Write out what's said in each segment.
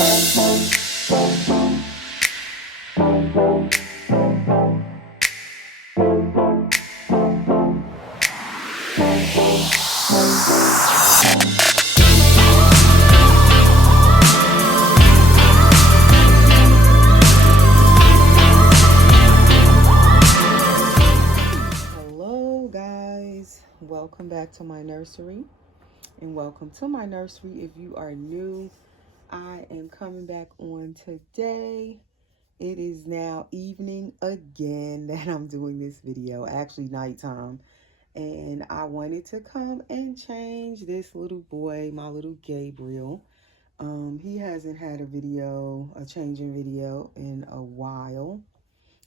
Hello guys, welcome back to my nursery and welcome to my nursery. If you are new, I am coming back on today. It is now evening again that I'm doing this video, actually nighttime, and I wanted to come and change this little boy, my little Gabriel. He hasn't had a changing video in a while.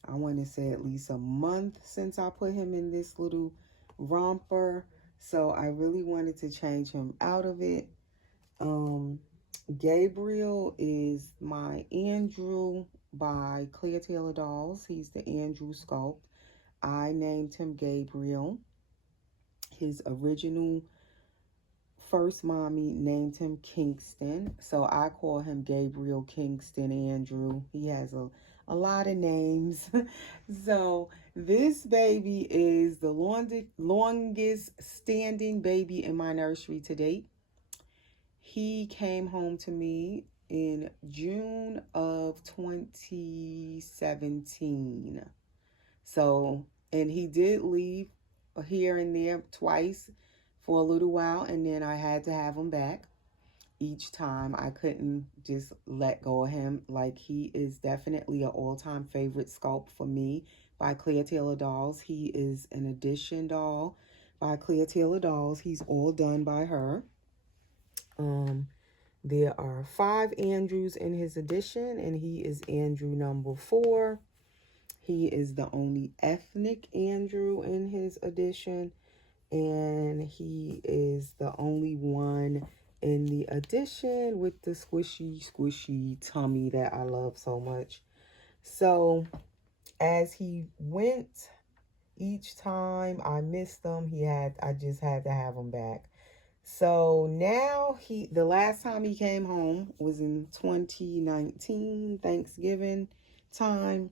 I want to say at least a month since I put him in this little romper. So I really wanted to change him out of it. Gabriel is my Andrew by Clear Taylor Dolls. He's the Andrew sculpt. I named him Gabriel. His original first mommy named him Kingston. So I call him Gabriel Kingston Andrew. He has a lot of names. So this baby is the longest standing baby in my nursery to date. He came home to me in June of 2017. So, and he did leave here and there twice for a little while, and then I had to have him back. Each time I couldn't just let go of him. Like, he is definitely an all-time favorite sculpt for me by Clear Taylor Dolls. He is an edition doll by Clear Taylor Dolls. He's all done by her. There are 5 Andrews in his edition, and he is Andrew number 4. He is the only ethnic Andrew in his edition, and he is the only one in the edition with the squishy tummy that I love so much. So as he went, each time I missed him, I just had to have him back. So now the last time he came home was in 2019, Thanksgiving time.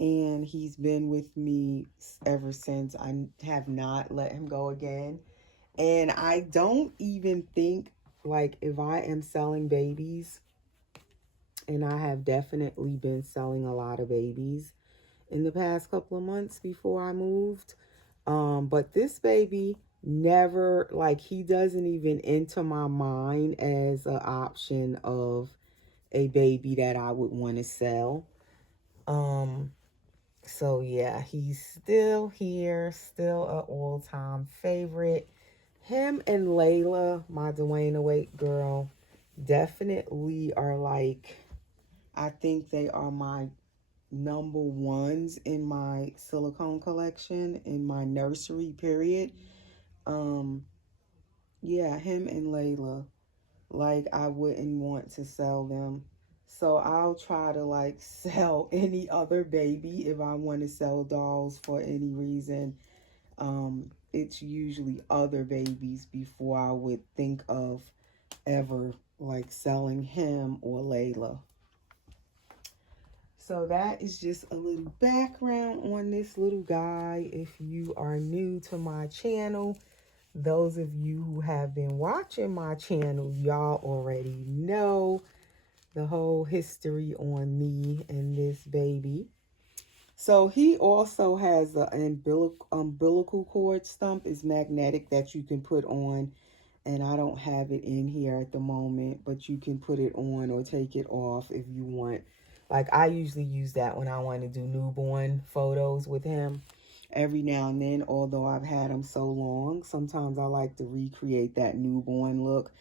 And he's been with me ever since. I have not let him go again. And I don't even think, like, if I am selling babies, and I have definitely been selling a lot of babies in the past couple of months before I moved. But this baby never, like, he doesn't even enter my mind as an option of a baby that I would want to sell. So yeah, he's still here, still an all-time favorite. Him and Layla, my Dwayne Awake girl, definitely are like, I think they are my number ones in my silicone collection, in my nursery period. Yeah, him and Layla, like, I wouldn't want to sell them. So I'll try to, like, sell any other baby if I want to sell dolls for any reason. It's usually other babies before I would think of ever, like, selling him or Layla. So that is just a little background on this little guy. If you are new to my channel, those of you who have been watching my channel, y'all already know the whole history on me and this baby. So he also has an umbilical cord stump. Is magnetic that you can put on, and I don't have it in here at the moment, but you can put it on or take it off if you want. Like, I usually use that when I want to do newborn photos with him every now and then. Although I've had him so long, sometimes I like to recreate that newborn look,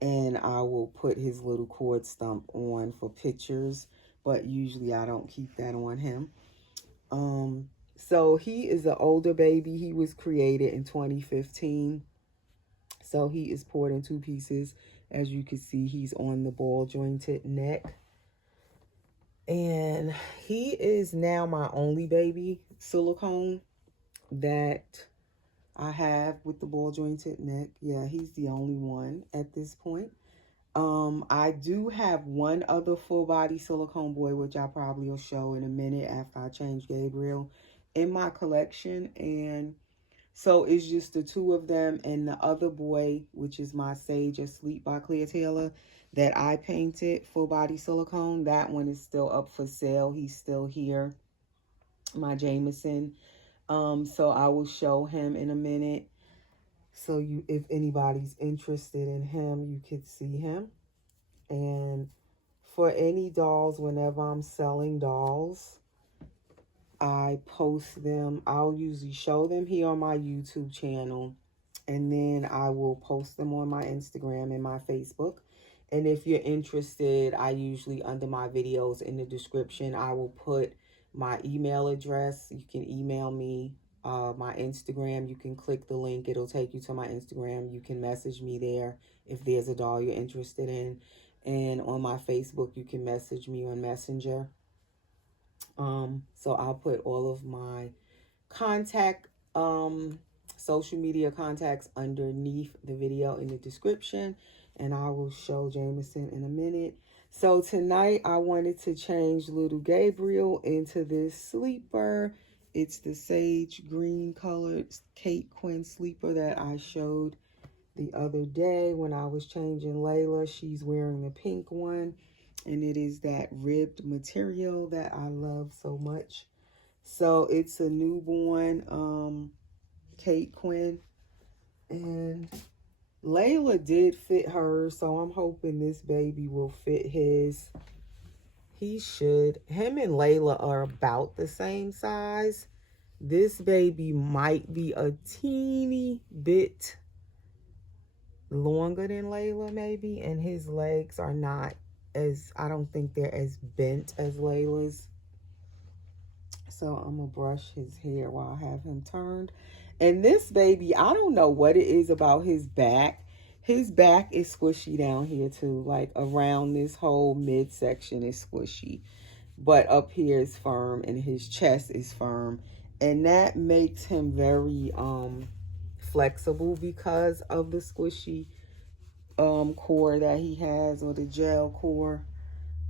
and I will put his little cord stump on for pictures, but usually I don't keep that on him. So he is an older baby. He was created in 2015. So he is poured in 2 pieces. As you can see, he's on the ball jointed neck. And he is now my only baby silicone that I have with the ball jointed neck. Yeah, he's the only one at this point. I do have one other full body silicone boy, which I probably will show in a minute after I change Gabriel, in my collection. And so it's just the two of them, and the other boy, which is my Sage Asleep by Clear Taylor, that I painted full body silicone. That one is still up for sale. He's still here, my Jameson. So I will show him in a minute. So if anybody's interested in him, you could see him. And for any dolls, whenever I'm selling dolls, I post them. I'll usually show them here on my YouTube channel, and then I will post them on my Instagram and my Facebook. And if you're interested, I usually, under my videos in the description, I will put my email address. You can email me. My Instagram, you can click the link. It'll take you to my Instagram. You can message me there if there's a doll you're interested in. And on my Facebook, you can message me on Messenger. So I'll put all of my contact, social media contacts underneath the video in the description, and I will show Jameson in a minute. So tonight I wanted to change little Gabriel into this sleeper. It's the sage green colored Kate Quinn sleeper that I showed the other day when I was changing Layla. She's wearing the pink one, and it is that ribbed material that I love so much. So it's a newborn Kate Quinn, and Layla did fit her, so I'm hoping this baby will fit his. He should. Him and Layla are about the same size. This baby might be a teeny bit longer than Layla, maybe, and his legs are not as, I don't think they're as bent as Layla's. So I'm gonna brush his hair while I have him turned. And this baby, I don't know what it is about his back. His back is squishy down here too, like around this whole midsection is squishy, but up here is firm, and his chest is firm, and that makes him very flexible because of the squishy core that he has, or the gel core.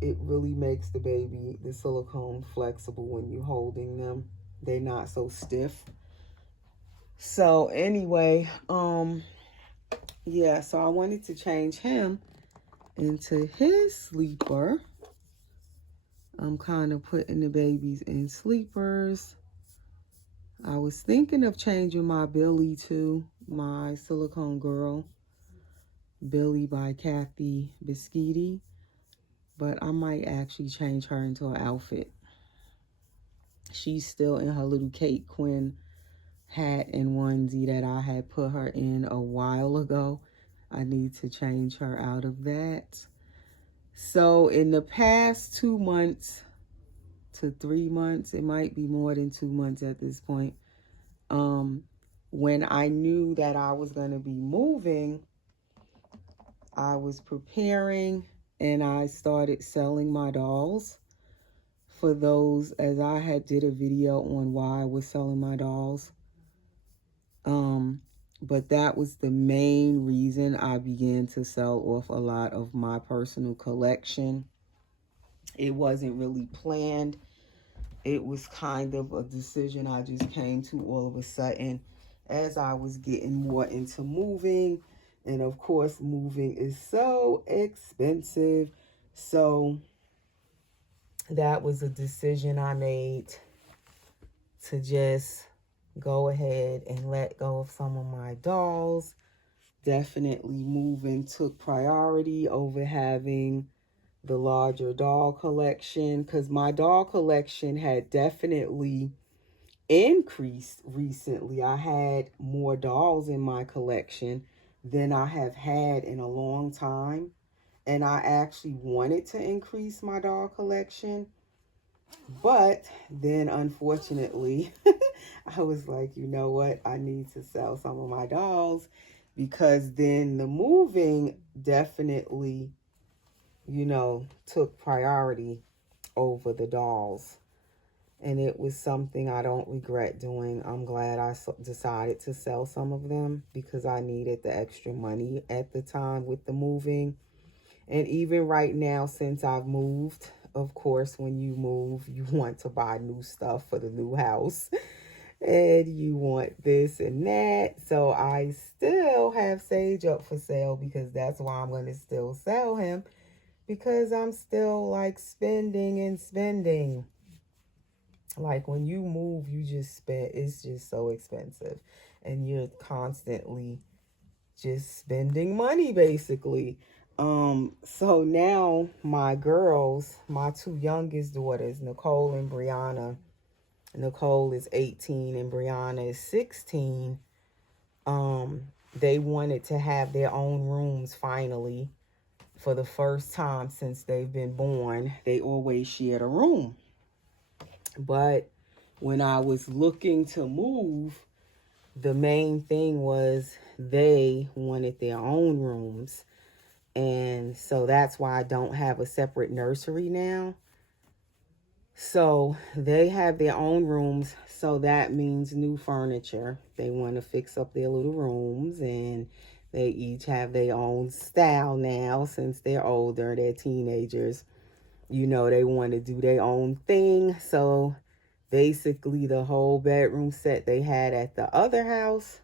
It really makes the silicone flexible when you're holding them. They're not so stiff. So anyway, yeah, so I wanted to change him into his sleeper. I'm kind of putting the babies in sleepers. I was thinking of changing my Billy to my silicone girl, Billy by Kathy Biscotti, but I might actually change her into an outfit. She's still in her little Kate Quinn hat and onesie that I had put her in a while ago. I need to change her out of that. So in the past 2 months to 3 months, it might be more than 2 months at this point, when I knew that I was going to be moving, I was preparing and I started selling my dolls. For those, as I had did a video on why I was selling my dolls. But that was the main reason I began to sell off a lot of my personal collection. It wasn't really planned. It was kind of a decision I just came to all of a sudden as I was getting more into moving. And of course, moving is so expensive. So that was a decision I made to just go ahead and let go of some of my dolls. Definitely moving took priority over having the larger doll collection, because my doll collection had definitely increased recently. I had more dolls in my collection than I have had in a long time, and I actually wanted to increase my doll collection, but then unfortunately I was like, you know what, I need to sell some of my dolls, because then the moving definitely, you know, took priority over the dolls. And it was something I don't regret doing. I'm glad I decided to sell some of them because I needed the extra money at the time with the moving. And even right now, since I've moved, of course, when you move, you want to buy new stuff for the new house. And you want this and that. So I still have Sage up for sale because that's why I'm going to still sell him. Because I'm still like spending and spending. Like when you move, you just spend, it's just so expensive. And you're constantly just spending money basically. So now my girls, my two youngest daughters, Nicole and Brianna. Nicole is 18 and Brianna is 16. They wanted to have their own rooms finally for the first time since they've been born. They always shared a room. But when I was looking to move, the main thing was they wanted their own rooms. And so that's why I don't have a separate nursery now. So they have their own rooms. So that means new furniture. They want to fix up their little rooms, and they each have their own style now since they're older. They're teenagers. You know, they want to do their own thing. So basically the whole bedroom set they had at the other house,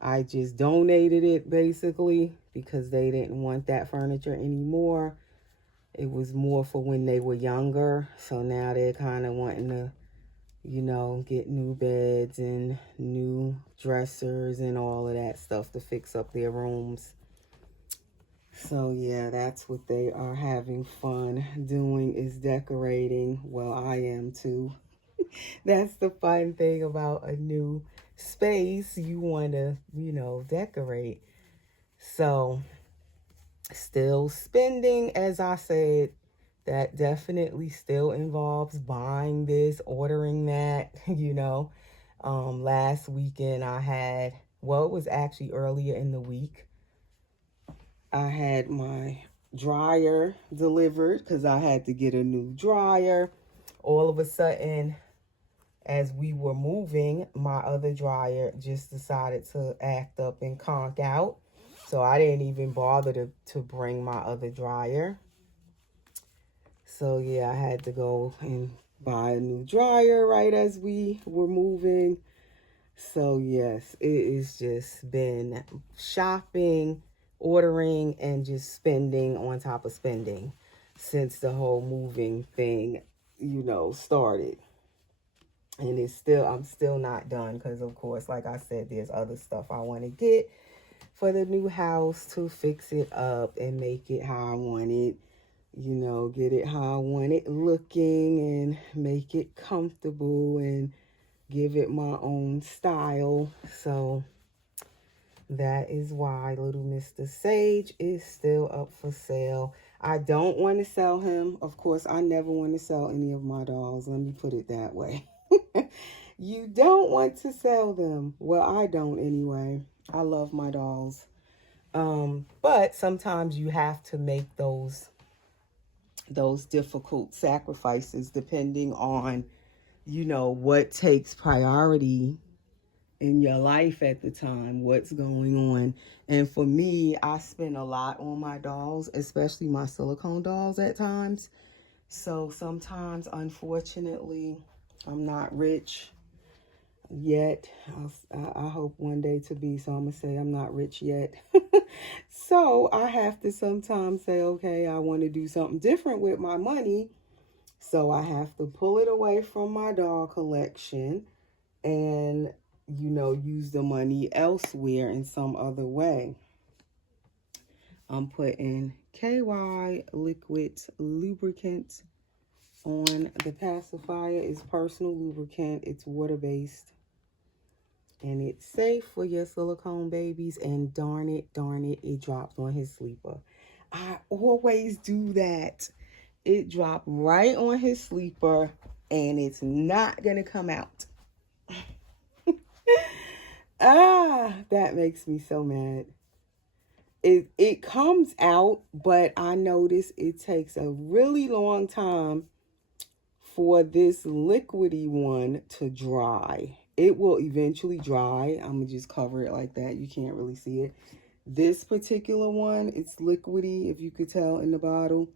I just donated it basically because they didn't want that furniture anymore. It was more for when they were younger. So now they're kind of wanting to, you know, get new beds and new dressers and all of that stuff to fix up their rooms. So yeah, that's what they are having fun doing, is decorating. Well, I am too. That's the fun thing about a new space. You want to, you know, decorate. So still spending, as I said, that definitely still involves buying this, ordering that, you know. Last weekend I had, well, it was actually earlier in the week, I had my dryer delivered because I had to get a new dryer. All of a sudden, as we were moving, my other dryer just decided to act up and conk out. So I didn't even bother to bring my other dryer. So yeah, I had to go and buy a new dryer right as we were moving. So yes, it has just been shopping, ordering, and just spending on top of spending since the whole moving thing, you know, started. And it's still, I'm still not done because, of course, like I said, there's other stuff I want to get for the new house to fix it up and make it how I want it. You know, get it how I want it looking and make it comfortable and give it my own style. So that is why little Mr. Sage is still up for sale. I don't want to sell him. Of course, I never want to sell any of my dolls. Let me put it that way. You don't want to sell them. Well, I don't anyway. I love my dolls. But sometimes you have to make those difficult sacrifices depending on, you know, what takes priority in your life at the time, what's going on. And for me, I spend a lot on my dolls, especially my silicone dolls at times. So sometimes, unfortunately, I'm not rich yet. I hope one day to be, so I'm gonna say I'm not rich yet. So I have to sometimes say, okay, I want to do something different with my money. So I have to pull it away from my doll collection and, you know, use the money elsewhere in some other way. I'm putting KY liquid lubricant on the pacifier. It's personal lubricant. It's water-based. And it's safe for your silicone babies. And darn it, it dropped on his sleeper. I always do that. It dropped right on his sleeper, and it's not going to come out. That makes me so mad. It comes out, but I notice it takes a really long time for this liquidy one to dry. It will eventually dry. I'm going to just cover it like that. You can't really see it. This particular one, it's liquidy, if you could tell in the bottle.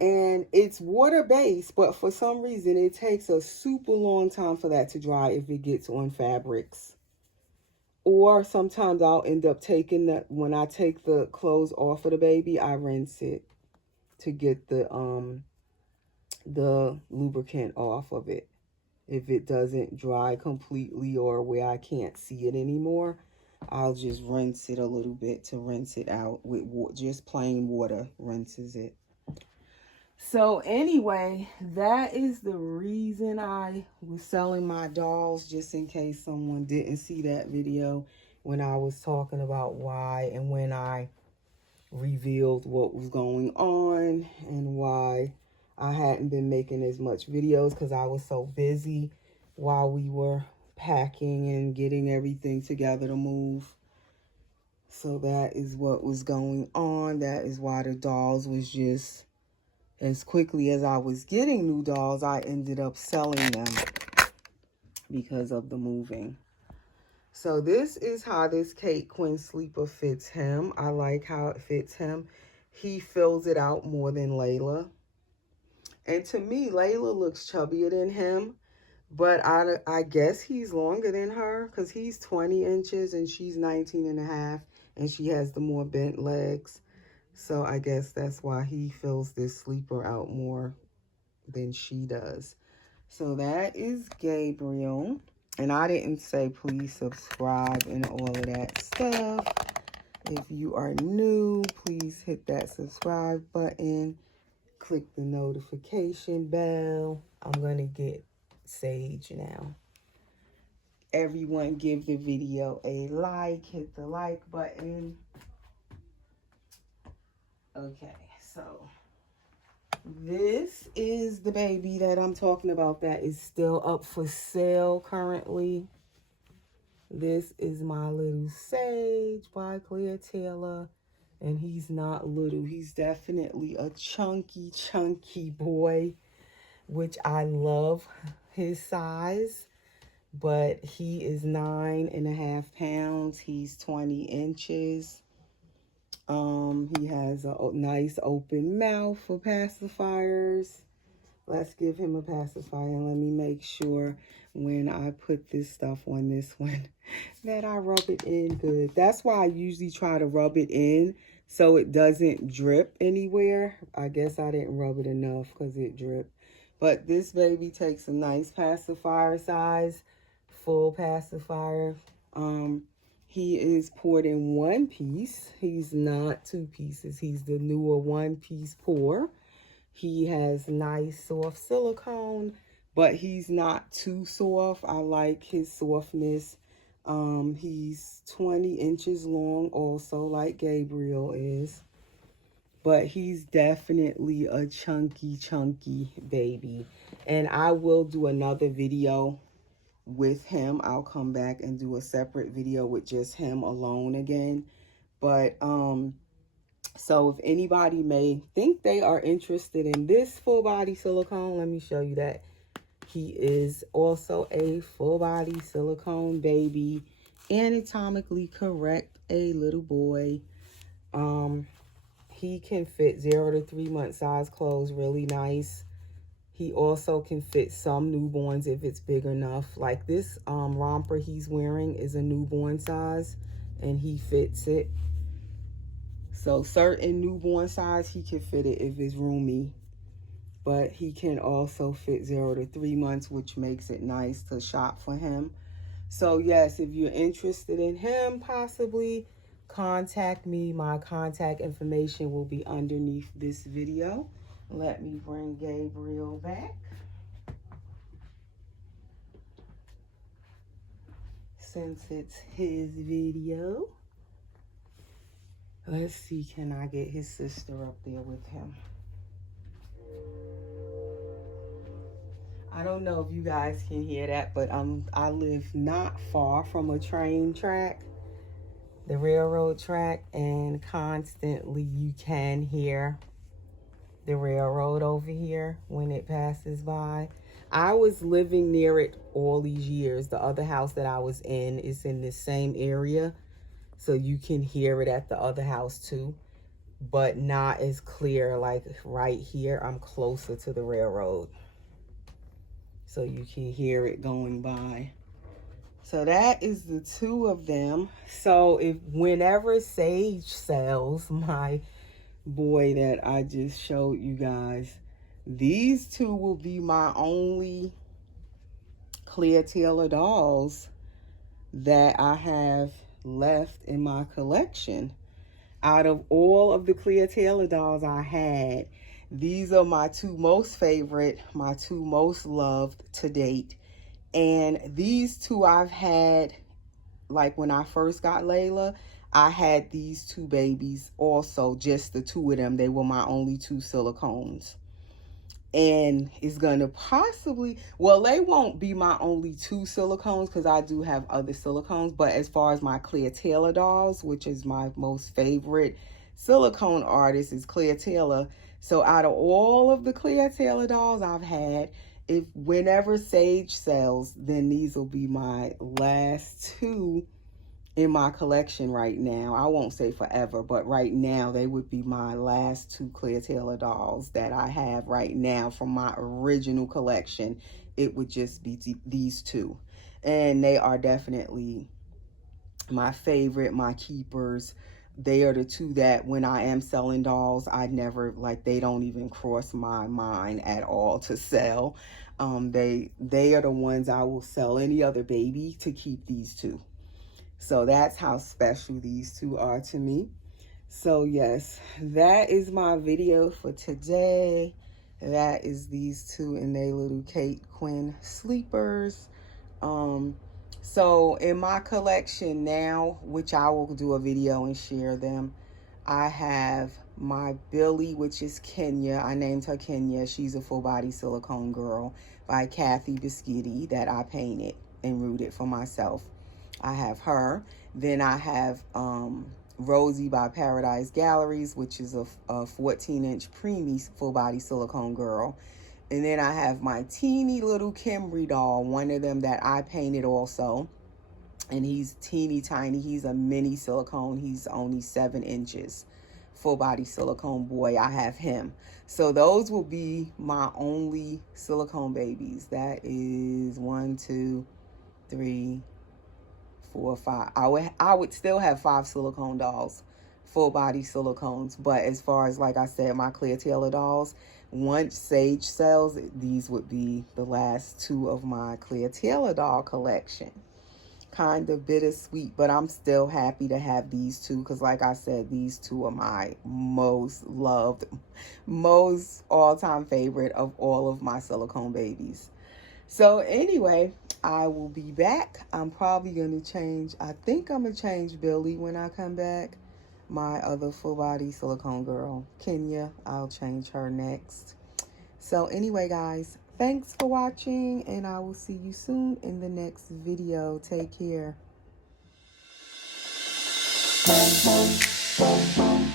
And it's water-based, but for some reason, it takes a super long time for that to dry if it gets on fabrics. Or sometimes I'll end up taking that, when I take the clothes off of the baby, I rinse it to get the lubricant off of it. If it doesn't dry completely or where I can't see it anymore, I'll just rinse it a little bit to rinse it out with just plain water rinses it. So anyway, that is the reason I was selling my dolls, just in case someone didn't see that video when I was talking about why and when I revealed what was going on and why I hadn't been making as much videos because I was so busy while we were packing and getting everything together to move. So that is what was going on. That is why the dolls was just, as quickly as I was getting new dolls, I ended up selling them because of the moving. So this is how this Kate Quinn sleeper fits him. I like how it fits him. He fills it out more than Layla. And to me, Layla looks chubbier than him. But I guess he's longer than her because he's 20 inches and she's 19 and a half. And she has the more bent legs. So I guess that's why he fills this sleeper out more than she does. So that is Gabriel. And I didn't say please subscribe and all of that stuff. If you are new, please hit that subscribe button. Click the notification bell. I'm going to get Sage now. Everyone give the video a like. Hit the like button. Okay, so this is the baby that I'm talking about that is still up for sale currently. This is my little Sage by Claire Taylor. And he's not little. He's definitely a chunky, chunky boy, which I love his size. But he is 9.5 pounds. He's 20 inches. He has a nice open mouth for pacifiers. Let's give him a pacifier and let me make sure when I put this stuff on this one that I rub it in good. That's why I usually try to rub it in so it doesn't drip anywhere. I guess I didn't rub it enough because it dripped. But this baby takes a nice pacifier size, full pacifier. He is poured in one piece. He's not two pieces. He's the newer one-piece pour. He has nice soft silicone, but he's not too soft. I like his softness. He's 20 inches long also, like Gabriel is. But he's definitely a chunky, chunky baby. And I will do another video with him. I'll come back and do a separate video with just him alone again. But so if anybody may think they are interested in this full body silicone, let me show you that he is also a full body silicone baby, anatomically correct, a little boy. He can fit 0 to 3 month size clothes really nice. He also can fit some newborns if it's big enough. Like this romper he's wearing is a newborn size and he fits it. So certain newborn size, he can fit it if it's roomy. But he can also fit 0 to 3 months, which makes it nice to shop for him. So yes, if you're interested in him, possibly contact me. My contact information will be underneath this video. Let me bring Gabriel back. Since it's his video. Let's see, can I get his sister up there with him? I don't know if you guys can hear that, but I live not far from a train track, the railroad track, and constantly you can hear the railroad over here when it passes by. I was living near it all these years. The other house that I was in is in the same area. so you can hear it at the other house too, but not as clear. Like right here, I'm closer to the railroad, so you can hear it going by. So that is the two of them. So if whenever Sage sells, my boy that I just showed you guys, these two will be my only clear Taylor dolls that I have left in my collection. Out of all of the clear Taylor dolls I had, these are my two most favorite, my two most loved to date. And these two I've had, like when I first got Layla, I had these two babies also, just the two of them. They were my only two silicones. And it's going to possibly, well, they won't be my only two silicones because I do have other silicones. But as far as my Clear Taylor dolls, which is my most favorite silicone artist, is Clear Taylor. So out of all of the Clear Taylor dolls I've had, if whenever Sage sells, then these will be my last two in my collection right now. I won't say forever, but right now they would be my last two Clear Taylor dolls that I have right now from my original collection. It would just be these two. And they are definitely my favorite, my keepers. They are the two that when I am selling dolls, I never, like, they don't even cross my mind at all to sell. They are the ones I will sell any other baby to keep these two. So that's how special these two are to me. So yes, that is my video for today. That is these two in their little Kate Quinn sleepers. So in my collection now, which I will do a video and share them, I have my Billy, which is Kenya. I named her Kenya. She's a full body silicone girl by Kathy Biscotti that I painted and rooted for myself. I have her. Then I have Rosie by Paradise Galleries, which is a 14-inch preemie full body silicone girl. And then I have my teeny little Kimberly doll, one of them that I painted also. And he's teeny tiny. He's a mini silicone. He's only 7 inches. Full body silicone boy. I have him. So those will be my only silicone babies. That is 1, 2, 3, 4, 5. I would still have 5 silicone dolls, full body silicones. But as far as, like I said, my Clear Taylor dolls, once Sage sells, these would be the last two of my Clear Taylor doll collection. Kind of bittersweet, but I'm still happy to have these two because, like I said, these two are my most loved, most all-time favorite of all of my silicone babies. So anyway, I will be back. I'm probably going to change, I think I'm going to change Billy when I come back. My other full body silicone girl, Kenya, I'll change her next. So anyway, guys, thanks for watching, and I will see you soon in the next video. Take care.